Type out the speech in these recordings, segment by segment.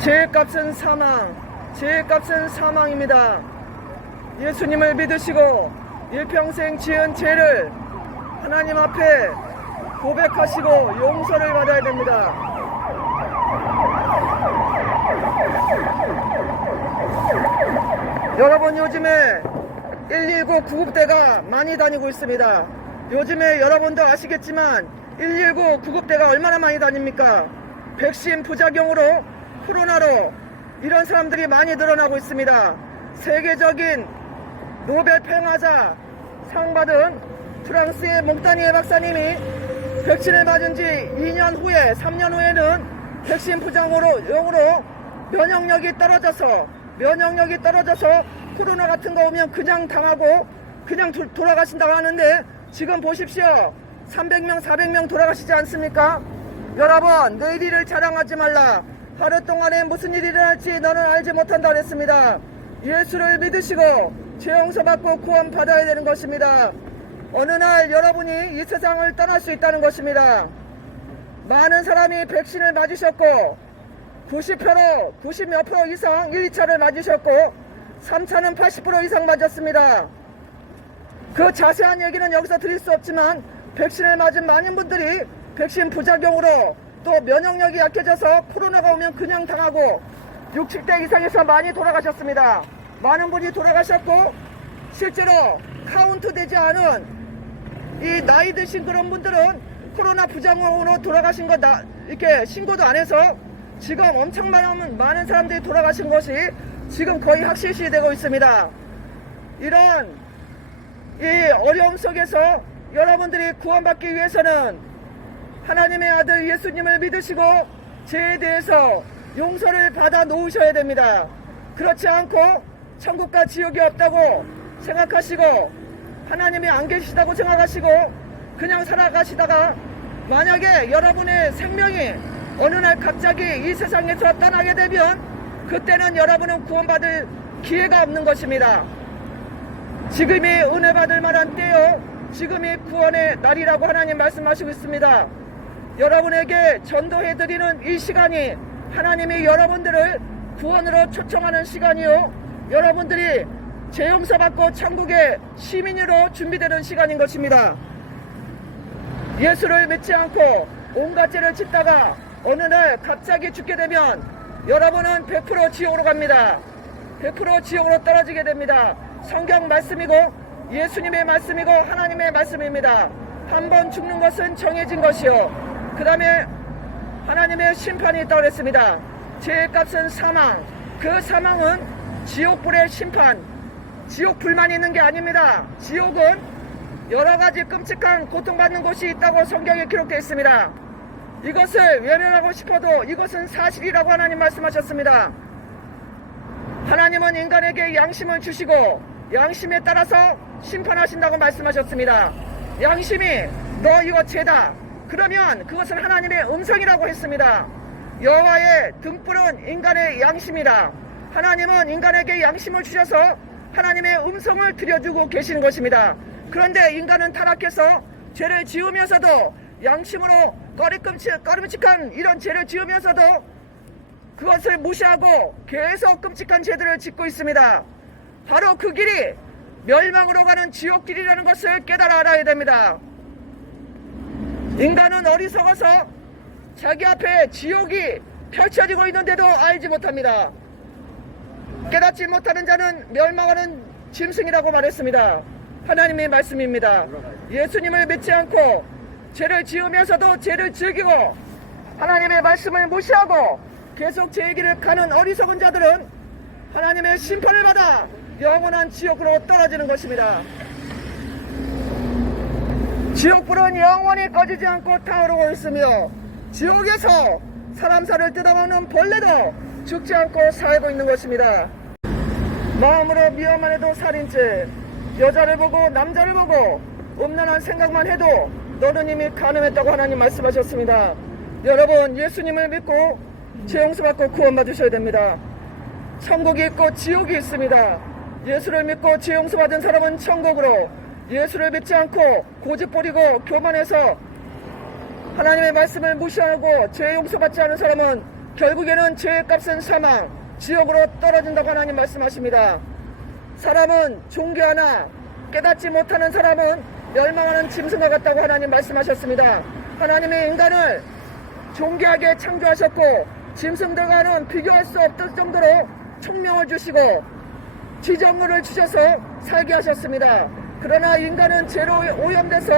죄값은 사망, 죄값은 사망입니다. 예수님을 믿으시고 일평생 지은 죄를 하나님 앞에 고백하시고 용서를 받아야 됩니다. 여러분, 요즘에 119 구급대가 많이 다니고 있습니다. 요즘에 여러분도 아시겠지만 119 구급대가 얼마나 많이 다닙니까? 백신 부작용으로, 코로나로 이런 사람들이 많이 늘어나고 있습니다. 세계적인 노벨 평화자 상 받은 프랑스의 몽타니에 박사님이 백신을 맞은 지 2년 후에, 3년 후에는 백신 부작용으로 면역력이 떨어져서 코로나 같은 거 오면 그냥 당하고 그냥 돌아가신다고 하는데, 지금 보십시오. 300명, 400명 돌아가시지 않습니까? 여러분, 내일 일을 자랑하지 말라. 하루 동안에 무슨 일이 일어날지 너는 알지 못한다 그랬습니다. 예수를 믿으시고 죄 용서받고 구원 받아야 되는 것입니다. 어느 날 여러분이 이 세상을 떠날 수 있다는 것입니다. 많은 사람이 백신을 맞으셨고 90몇 프로 이상 1, 2차를 맞으셨고 3차는 80% 이상 맞았습니다. 그 자세한 얘기는 여기서 드릴 수 없지만 백신을 맞은 많은 분들이 백신 부작용으로 또 면역력이 약해져서 코로나가 오면 그냥 당하고 60대 이상에서 많이 돌아가셨습니다. 많은 분이 돌아가셨고, 실제로 카운트 되지 않은 이 나이 드신 그런 분들은 코로나 부작용으로 돌아가신 거 이렇게 신고도 안 해서 지금 엄청 많은 사람들이 돌아가신 것이 지금 거의 확실시 되고 있습니다. 이런 이 어려움 속에서 여러분들이 구원받기 위해서는 하나님의 아들 예수님을 믿으시고 죄에 대해서 용서를 받아 놓으셔야 됩니다. 그렇지 않고 천국과 지옥이 없다고 생각하시고 하나님이 안 계시다고 생각하시고 그냥 살아가시다가 만약에 여러분의 생명이 어느 날 갑자기 이 세상에서 떠나게 되면 그때는 여러분은 구원받을 기회가 없는 것입니다. 지금이 은혜 받을 만한 때요, 지금이 구원의 날이라고 하나님 말씀하시고 있습니다. 여러분에게 전도해드리는 이 시간이 하나님이 여러분들을 구원으로 초청하는 시간이요, 여러분들이 죄 용서받고 천국의 시민으로 준비되는 시간인 것입니다. 예수를 믿지 않고 온갖 죄를 짓다가 어느 날 갑자기 죽게 되면 여러분은 100% 지옥으로 갑니다. 100% 지옥으로 떨어지게 됩니다. 성경 말씀이고 예수님의 말씀이고 하나님의 말씀입니다. 한 번 죽는 것은 정해진 것이요, 그 다음에 하나님의 심판이 있다고 했습니다. 죄의 값은 사망. 그 사망은 지옥불의 심판, 지옥불만 있는 게 아닙니다. 지옥은 여러가지 끔찍한 고통받는 곳이 있다고 성경에 기록되어 있습니다. 이것을 외면하고 싶어도 이것은 사실이라고 하나님 말씀하셨습니다. 하나님은 인간에게 양심을 주시고 양심에 따라서 심판하신다고 말씀하셨습니다. 양심이 너 이거 죄다, 그러면 그것은 하나님의 음성이라고 했습니다. 여호와의 등불은 인간의 양심이다. 하나님은 인간에게 양심을 주셔서 하나님의 음성을 들려주고 계시는 것입니다. 그런데 인간은 타락해서 죄를 지으면서도 양심으로 꺼림칙한 이런 죄를 지으면서도 그것을 무시하고 계속 끔찍한 죄들을 짓고 있습니다. 바로 그 길이 멸망으로 가는 지옥길이라는 것을 깨달아 알아야 됩니다. 인간은 어리석어서 자기 앞에 지옥이 펼쳐지고 있는데도 알지 못합니다. 깨닫지 못하는 자는 멸망하는 짐승이라고 말했습니다. 하나님의 말씀입니다. 예수님을 믿지 않고 죄를 지으면서도 죄를 즐기고 하나님의 말씀을 무시하고 계속 죄의 길을 가는 어리석은 자들은 하나님의 심판을 받아 영원한 지옥으로 떨어지는 것입니다. 지옥불은 영원히 꺼지지 않고 타오르고 있으며 지옥에서 사람 살을 뜯어먹는 벌레도 죽지 않고 살고 있는 것입니다. 마음으로 미워만 해도 살인죄, 여자를 보고 남자를 보고 음란한 생각만 해도 너는 이미 간음했다고 하나님 말씀하셨습니다. 여러분, 예수님을 믿고 죄 용서받고 구원받으셔야 됩니다. 천국이 있고 지옥이 있습니다. 예수를 믿고 죄 용서받은 사람은 천국으로, 예수를 믿지 않고 고집부리고 교만해서 하나님의 말씀을 무시하고 죄 용서받지 않은 사람은 결국에는 죄의 값은 사망, 지옥으로 떨어진다고 하나님 말씀하십니다. 사람은 존귀하나 깨닫지 못하는 사람은 멸망하는 짐승과 같다고 하나님 말씀하셨습니다. 하나님이 인간을 존귀하게 창조하셨고 짐승들과는 비교할 수 없을 정도로 총명을 주시고 지정물을 주셔서 살게 하셨습니다. 그러나 인간은 죄로 오염돼서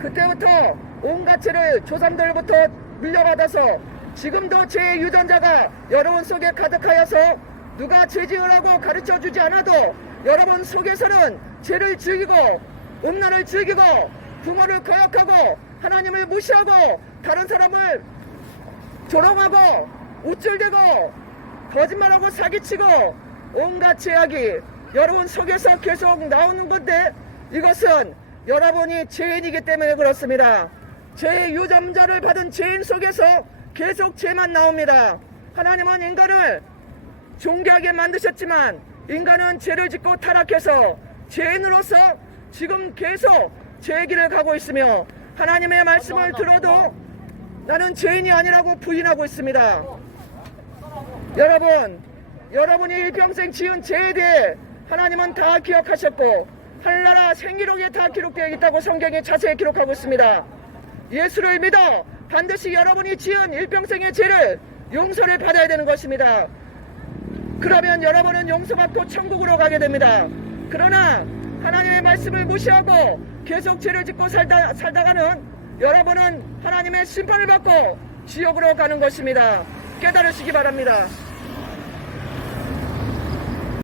그때부터 온갖 죄를 조상들부터 물려받아서 지금도 죄의 유전자가 여러분 속에 가득하여서 누가 죄 지으라고 가르쳐주지 않아도 여러분 속에서는 죄를 즐기고 음란을 즐기고 부모를 거역하고 하나님을 무시하고 다른 사람을 조롱하고 우쭐대고 거짓말하고 사기치고 온갖 죄악이 여러분 속에서 계속 나오는 건데 이것은 여러분이 죄인이기 때문에 그렇습니다. 죄의 유전자를 받은 죄인 속에서 계속 죄만 나옵니다. 하나님은 인간을 존귀하게 만드셨지만 인간은 죄를 짓고 타락해서 죄인으로서 지금 계속 죄의 길을 가고 있으며 하나님의 말씀을 들어도 나는 죄인이 아니라고 부인하고 있습니다. 여러분이 일평생 지은 죄에 대해 하나님은 다 기억하셨고 하늘나라 생기록에 다 기록되어 있다고 성경에 자세히 기록하고 있습니다. 예수를 믿어 반드시 여러분이 지은 일평생의 죄를 용서를 받아야 되는 것입니다. 그러면 여러분은 용서받고 천국으로 가게 됩니다. 그러나 하나님의 말씀을 무시하고 계속 죄를 짓고 살다가는 여러분은 하나님의 심판을 받고 지옥으로 가는 것입니다. 깨달으시기 바랍니다.